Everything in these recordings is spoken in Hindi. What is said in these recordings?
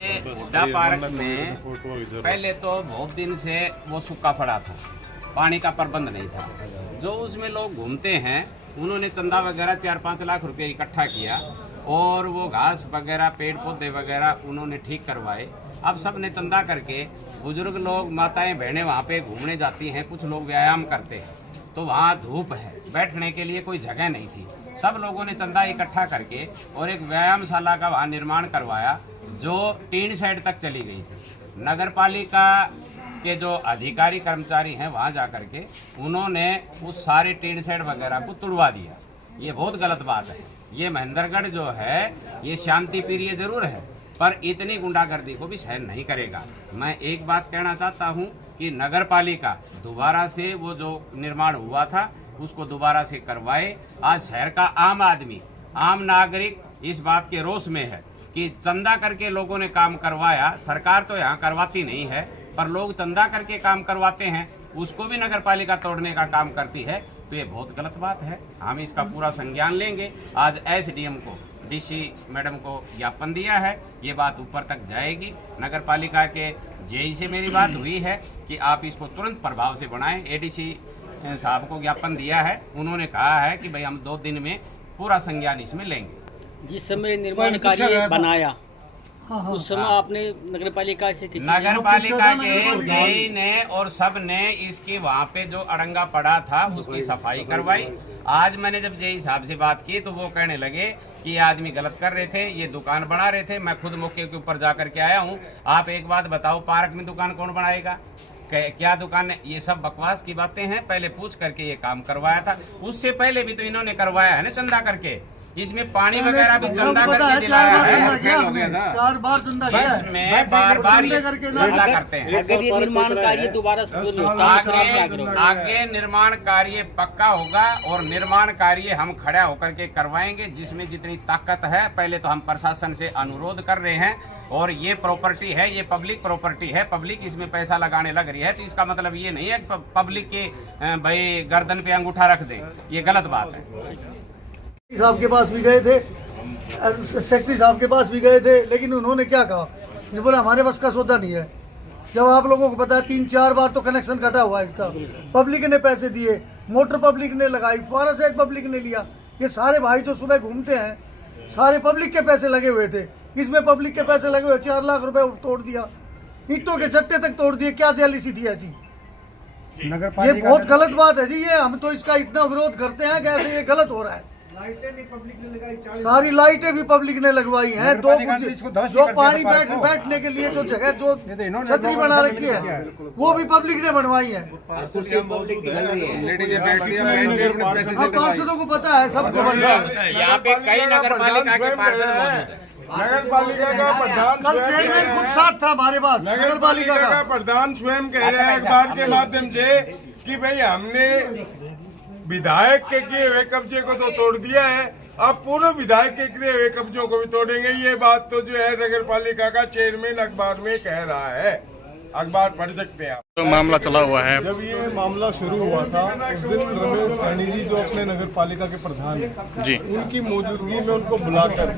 हुड्डा पार्क में पहले तो बहुत दिन से वो सूखा पड़ा था, पानी का प्रबंध नहीं था। जो उसमें लोग घूमते हैं उन्होंने चंदा वगैरह 4-5 लाख रुपए इकट्ठा किया और वो घास वगैरह पेड़ पौधे वगैरह उन्होंने ठीक करवाए। अब सब ने चंदा करके बुजुर्ग लोग माताएं बहनें वहाँ पे घूमने जाती हैं, कुछ लोग व्यायाम करते हैं तो वहाँ धूप है, बैठने के लिए कोई जगह नहीं थी। सब लोगों ने चंदा इकट्ठा करके और एक व्यायामशाला का वहाँ निर्माण करवाया जो टीन शेड तक चली गई थी। नगर पालिका के जो अधिकारी कर्मचारी हैं वहाँ जा कर के उन्होंने उस सारे टीन शेड वगैरह को तुड़वा दिया। ये बहुत गलत बात है। ये महेंद्रगढ़ जो है ये शांति प्रिय जरूर है पर इतनी गुंडागर्दी को भी सहन नहीं करेगा। मैं एक बात कहना चाहता हूँ कि नगर पालिका दोबारा से वो जो निर्माण हुआ था उसको दोबारा से करवाए। आज शहर का आम आदमी, आम नागरिक इस बात के रोष में है कि चंदा करके लोगों ने काम करवाया। सरकार तो यहाँ करवाती नहीं है पर लोग चंदा करके काम करवाते हैं, उसको भी नगर पालिका तोड़ने का काम करती है। तो ये बहुत गलत बात है। हम इसका पूरा संज्ञान लेंगे। आज एसडीएम को, डीसी मैडम को ज्ञापन दिया है, ये बात ऊपर तक जाएगी। नगर पालिका के जेई से मेरी बात हुई है कि आप इसको तुरंत प्रभाव से बनाएं। एडीसी साहब को ज्ञापन दिया है, उन्होंने कहा है कि भाई हम 2 दिन में पूरा संज्ञान इसमें लेंगे। जिस समय निर्माण कार्य बनाया उस समय आपने नगर पालिका से नगर पालिका के जेई ने और सब ने इसकी वहाँ पे जो अड़ंगा पड़ा था उसकी सफाई करवाई। आज मैंने जब जेई साहब से बात की तो वो कहने लगे कि ये आदमी गलत कर रहे थे, ये दुकान बना रहे थे। मैं खुद मौके के ऊपर जा करके आया हूँ। आप एक बात बताओ, पार्क में दुकान कौन बनाएगा? क्या दुकान? ये सब बकवास की बातें हैं। पहले पूछ करके ये काम करवाया था, उससे पहले भी तो इन्होंने करवाया है ना चंदा करके। इसमें पानी वगैरह भी चंदा करके दिलाया है। 4 बार चंदा इसमें बार-बार ये चंदा करते हैं। अगर ये निर्माण कार्य दोबारा आगे निर्माण कार्य पक्का होगा और निर्माण कार्य हम खड़ा होकर के करवाएंगे जिसमें जितनी ताकत है। पहले तो हम प्रशासन से अनुरोध कर रहे हैं और ये प्रॉपर्टी है, ये पब्लिक प्रॉपर्टी है, पब्लिक इसमें पैसा लगाने लग रही है तो इसका मतलब ये नहीं है कि पब्लिक के भाई गर्दन पे अंगूठा रख दें। ये गलत बात है। साहब के पास भी गए थे, सेक्रेटरी साहब के पास भी गए थे, लेकिन उन्होंने क्या कहा? ये बोला हमारे बस का सौदा नहीं है। जब आप लोगों को पता है 3-4 बार तो कनेक्शन कटा हुआ है इसका, पब्लिक ने पैसे दिए, मोटर पब्लिक ने लगाई, फुआरा सेट पब्लिक ने लिया। ये सारे भाई जो सुबह घूमते हैं सारे पब्लिक के पैसे लगे हुए थे। इसमें पब्लिक के पैसे लगे हुए 4 लाख रुपए तोड़ दिया, ईंटों के चट्टे तक तोड़ दिए। क्या जैलिसी थी ऐसी? ये बहुत गलत बात है जी। ये हम तो इसका इतना विरोध करते हैं कि ऐसे ये गलत हो रहा है। लाइटें भी पब्लिक ने लगाई, सारी लाइटें भी पब्लिक ने लगवाई हैं। जो पानी बैठने के लिए जो जगह जो छतरी बना रखी है वो भी पब्लिक ने बनवाई है। पार्षदों को पता है, सबको पता है। यहाँ पे कई नगर पालिका के पार्षद मौजूद हैं। नगर पालिका का प्रधान कल चेयरमैन खुद साथ था हमारे पास। नगर पालिका का प्रधान स्वयं कह रहे हैं अखबार के माध्यम से कि भाई हमने विधायक के किए हुए कब्जे को तो तोड़ दिया है, अब पूर्व विधायक के किए हुए कब्जों को भी तोड़ेंगे। ये बात तो जो है नगर पालिका का चेयरमैन अखबार में कह रहा है, अखबार पढ़ सकते हैं आप। तो मामला चला हुआ है। जब ये मामला शुरू हुआ था उस दिन रमेश सैनी जी जो अपने नगर पालिका के प्रधान हैं जी, उनकी मौजूदगी में उनको बुलाकर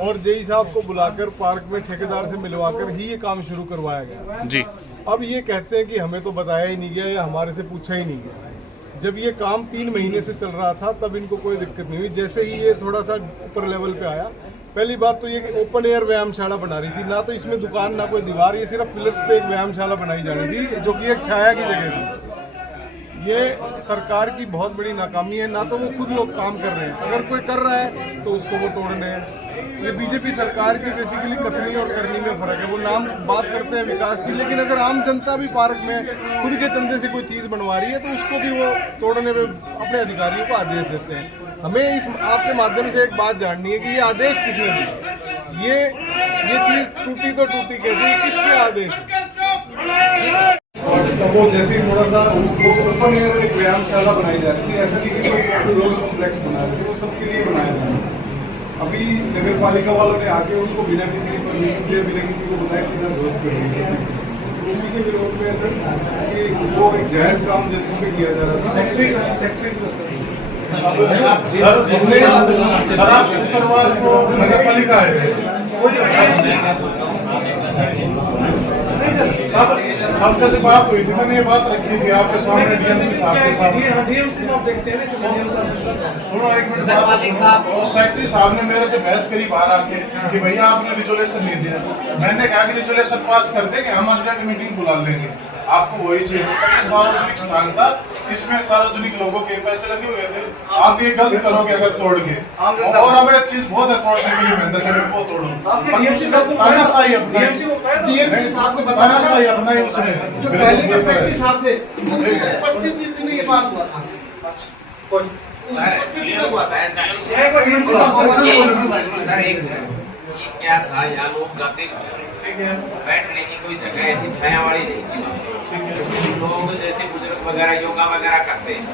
और जेई साहब को बुलाकर पार्क में ठेकेदार से मिलवाकर ही ये काम शुरू करवाया गया जी। अब ये कहते हैं कि हमें तो बताया ही नहीं गया या हमारे से पूछा ही नहीं गया। जब ये काम 3 महीने से चल रहा था तब इनको कोई दिक्कत नहीं हुई। जैसे ही ये थोड़ा सा ऊपर लेवल पे आया, पहली बात तो ये कि ओपन एयर व्यायामशाला बना रही थी, ना तो इसमें दुकान ना कोई दीवार, ये सिर्फ पिलर्स पे एक व्यायामशाला बनाई जा रही थी जो कि एक छाया की जगह थी। ये सरकार की बहुत बड़ी नाकामी है। ना तो वो खुद लोग काम कर रहे हैं, अगर कोई कर रहा है तो उसको वो तोड़ने हैं। ये बीजेपी सरकार की बेसिकली कथनी और करनी में फर्क है। वो नाम बात करते हैं विकास की, लेकिन अगर आम जनता भी पार्क में खुद के चंदे से कोई चीज़ बनवा रही है तो उसको भी वो तोड़ने में अपने अधिकारियों को आदेश देते हैं। हमें इस आपके माध्यम से एक बात जाननी है कि ये आदेश किसने दिया? ये चीज़ टूटी तो टूटी कैसे, किसके आदेश? वो जैसे थोड़ा सा वो ओपन एयर एक व्यायामशाला बनाई जा रही थी, ऐसा नहीं कि कोई रोज कॉम्प्लेक्स बना रहे थे, वो सबके लिए बनाया जा रहा है। अभी नगर पालिका वालों ने आके उसको बिना किसी परमिशन दिए, बिना किसी को बताया सीधा विरोध कर रही है। तो उसी के विरोध में सर कि वो एक जायज काम जनता पे किया जा रहा था। सर आप शुक्रवार को नगर पालिका आए अब जैसे बात हुई थी, मैंने ये बात रखी थी आपके सामने डीएमसी साहब के सामने। डीएमसी साहब देखते हैं सुनो एक मिनट बात सुनो। और सेक्रेटरी साहब ने मेरे से बहस करी बाहर आके कि भैया आपने रिजोल्यूशन नहीं दिया। मैंने कहा कि रिजोल्यूशन पास कर देंगे, हम अर्जेंट मीटिंग बुला लेंगे, आपको वही चाहिए। ये सार्वजनिक स्थान था, इसमें सार्वजनिक लोगों के पैसे लगे हुए थे, आप ये गलत करोगे अगर तोड़ के। और अब एक चीज बहुत है तोड़ने के लिए, महेंद्र खड़े को तोड़ो तानाशाही अपना, डीएमसी साहब को बताना तानाशाही अपना ही उसने जो पहले के सेक्रेटरी साहब थे उनकी उपस्थिति में ये पास हुआ था। उपस्थिति में हुआ था। सर एक क्या था, यहाँ लोग जाते बैठने की कोई जगह ऐसी छाया वाली नहीं थी। लोग जैसे बुजुर्ग वगैरह योगा वगैरह करते हैं,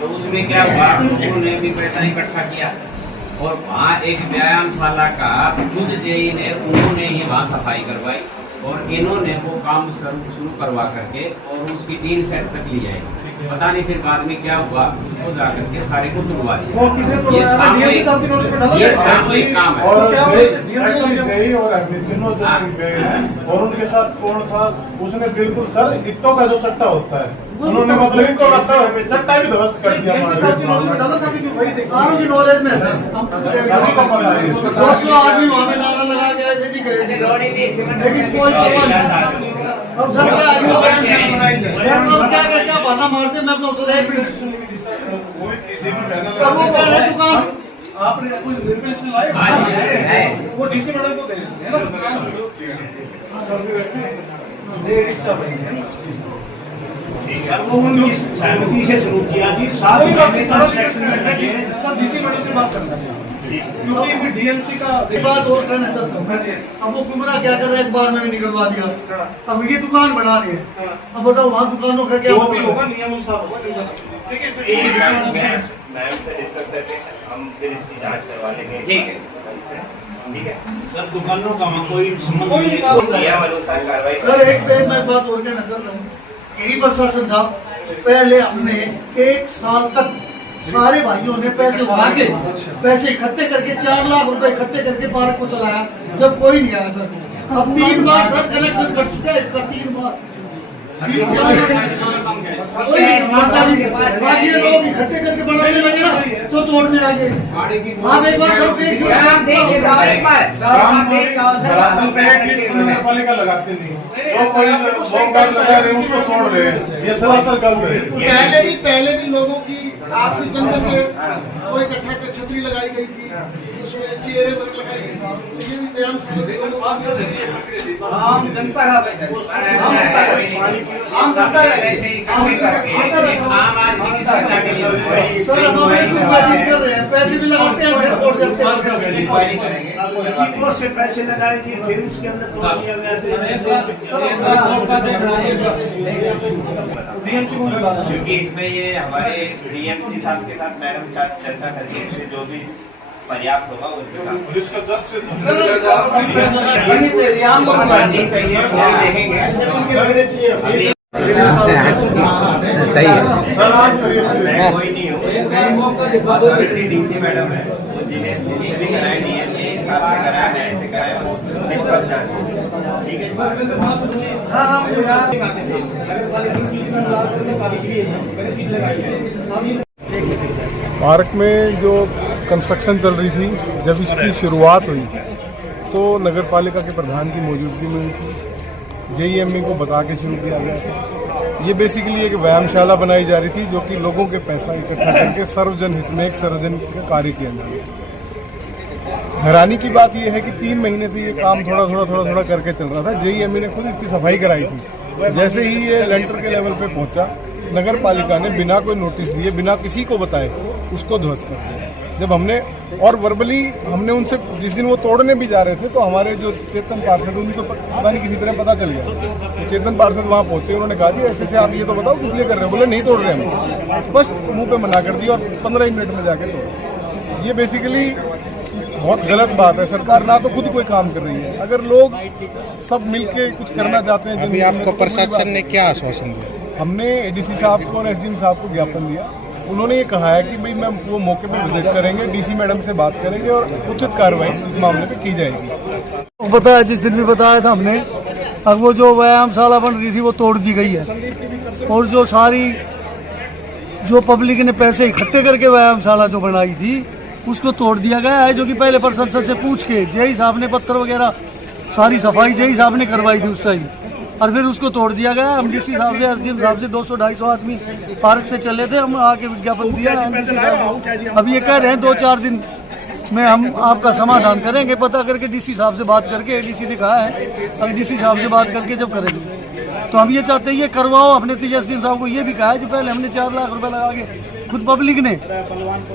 तो उसमें क्या हुआ, लोगों ने भी पैसा इकट्ठा किया और वहाँ एक व्यायामशाला का खुद जेई ने उन्होंने ही वहाँ सफाई करवाई और इन्होंने वो काम शुरू करवा करके और उसकी 3 सेट तक ली जाएगी। पता नहीं फिर बाद में क्या हुआ, उसको जाकर के सारे को तुड़वा दिया। ये सामूहिक काम है। और जय और अमित तीनों और उनके साथ कौन था, उसने बिल्कुल सर इट्टों का जो चट्टा होता है, उन्होंने मतलब इट्टों का चट्टा भी ध्वस्त कर दिया। सारों की नॉलेज में सर, हम 200 आदमी वहाँ पे नारा लगा के आए थे कि लेकिन कोई परवाह नहीं। अब सर क्या क्या बहाना मारते, मैं तो सोचा एक मिनट वो कह रहे दुकान आपने कोई रिक्वेस्ट लाए वो डीसी मैडम को दे देते हैं ना। सर वो उनकी सहमति से शुरू किया जी, सारे इंस्पेक्शन में लगे हैं। सर डीसी मैडम से बात करना है क्योंकि फिर डीएमसी का एक बात और कहना चाहता हूँ। अब वो गुमराह क्या कर रहे हैं, एक बार में भी निकलवा दिया। अब ये दुकान बना रही है, अब बताओ वहाँ दुकानों का क्या जो भी होगा नियम अनुसार होगा। ठीक है सर, मैम से डिस्कस करके हम फिर इसकी जांच करवा लेंगे। ठीक है सर, दुकानों का कोई संबंध नहीं, कार्रवाई। सर एक पे मैं बात और कहना चाहता हूँ, यही प्रशासन था पहले, हमने 1 साल तक सारे भाइयों ने पैसे उठा के पैसे इकट्ठे करके 4 लाख रुपए इकट्ठे करके पार्क को चलाया, जब कोई नहीं आया सर। अब 3 बार सर कनेक्शन कट चुका है इसका, 3 बार। कोई बाकी लोग इकट्ठे करके बनाने लगे ना तो तोड़ने लगे। आप एक बार सर देखिए, नगर पालिका लगाते नहीं, जो कोई लोग लगा रहे हैं उसको तोड़ रहे हैं, ये सरासर गलत है। पहले भी लोगों की आपसी चंदे से कोई इकट्ठा कर छतरी लगाई गई थी, उसमें चेहरे पर लगाई गई थी। ये भी व्यायाम आम जनता का पैसा, आम जनता आम आदमी की सुविधा के लिए सर हम कर रहे हैं, पैसे भी लगाते हैं फिर वोट करते हैं। से पैसे लगाए जी, फिर उसके अंदर तोड़ दिया गया। क्योंकि इसमें ये हमारे डीएमसी साहब के साथ मैडम चर्चा करेंगे, जो भी पर्याप्त होगा उसमें पुलिस का जल्द से सही है। कोई नहीं हो, डीसी मैडम है जिन्हें भी कराया डीएमसी साथ में कराया है, ऐसे कराया ठीक है। पार्क में जो कंस्ट्रक्शन चल रही थी, जब इसकी शुरुआत हुई तो नगर पालिका के प्रधान की मौजूदगी में हुई थी, जेईएमई को बता के शुरू किया गया था। ये बेसिकली एक व्यायामशाला बनाई जा रही थी जो कि लोगों के पैसा इकट्ठा करके सर्वजन हित में एक सर्वजनिक कार्य किया जा रहा है। हैरानी की बात यह है कि 3 महीने से ये काम थोड़ा करके चल रहा था। जेईएमई ने खुद इसकी सफाई कराई थी। जैसे ही ये लेंटर के लेवल पे पहुंचा, नगर पालिका ने बिना कोई नोटिस दिए, बिना किसी को बताए उसको ध्वस्त कर दिया। जब हमने और वर्बली हमने उनसे, जिस दिन वो तोड़ने भी जा रहे थे तो हमारे जो चेतन पार्षद, उनको पता नहीं किसी तरह पता चल गया। तो चेतन पार्षद वहाँ पहुंचे, उन्होंने कहा जी ऐसे आप ये तो बताओ किस लिए कर रहे हो। बोले नहीं तोड़ रहे हम, स्पष्ट मुंह पे मना कर दिया और 15 मिनट में जाके तोड़। ये बेसिकली बहुत गलत बात है। सरकार ना तो खुद कोई काम कर रही है, अगर लोग सब मिलके कुछ करना चाहते हैं। अभी आपको प्रशासन ने क्या आश्वासन दिया? हमने एडीसी साहब को और एसडीएम साहब को ज्ञापन दिया। उन्होंने ये कहा है कि भाई मैं वो मौके पर विजिट करेंगे, डीसी मैडम से बात करेंगे और उचित कार्रवाई इस मामले पे की जाएगी। वो बताया, जिस दिन भी बताया था हमने, अब वो जो व्यायामशाला बन रही थी वो तोड़ दी गई है, और जो सारी जो पब्लिक ने पैसे इकट्ठे करके व्यायामशाला जो बनाई थी उसको तोड़ दिया गया है, जो कि पहले प्रशासन से पूछ के जेई साहब ने पत्थर वगैरह सारी सफाई जेई साहब ने करवाई थी उस टाइम, और फिर उसको तोड़ दिया गया। हम डीसी साहब से, एसडीएम साहब से 200-250 आदमी पार्क से चले थे, हम आके विज्ञापन दिया डीसी साहब को। अब ये कह रहे हैं 2-4 दिन में हम आपका समाधान करेंगे, पता करके डीसी साहब से बात करके, डीसी ने कहा है अब डीसी साहब से बात करके जब करेंगे तो हम ये चाहते हैं ये करवाओ। अपने एसडीएम साहब को ये भी कहा है कि पहले हमने 4 लाख रुपए लगा के खुद पब्लिक ने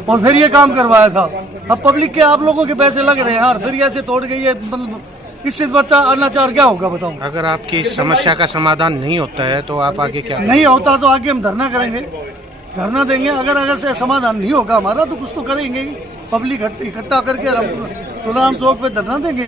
और फिर ये काम करवाया था, अब पब्लिक के आप लोगों के पैसे लग रहे हैं यार, फिर ऐसे तोड़ गई है, मतलब इससे बच्चा अनाचार क्या होगा बताओ। अगर आपकी समस्या का समाधान नहीं होता है तो आप आगे क्या नहीं होता तो आगे हम धरना करेंगे, धरना देंगे। अगर से समाधान नहीं होगा हमारा तो कुछ तो करेंगे ही, पब्लिक इकट्ठा करके हम तुलाराम चौक पे धरना देंगे।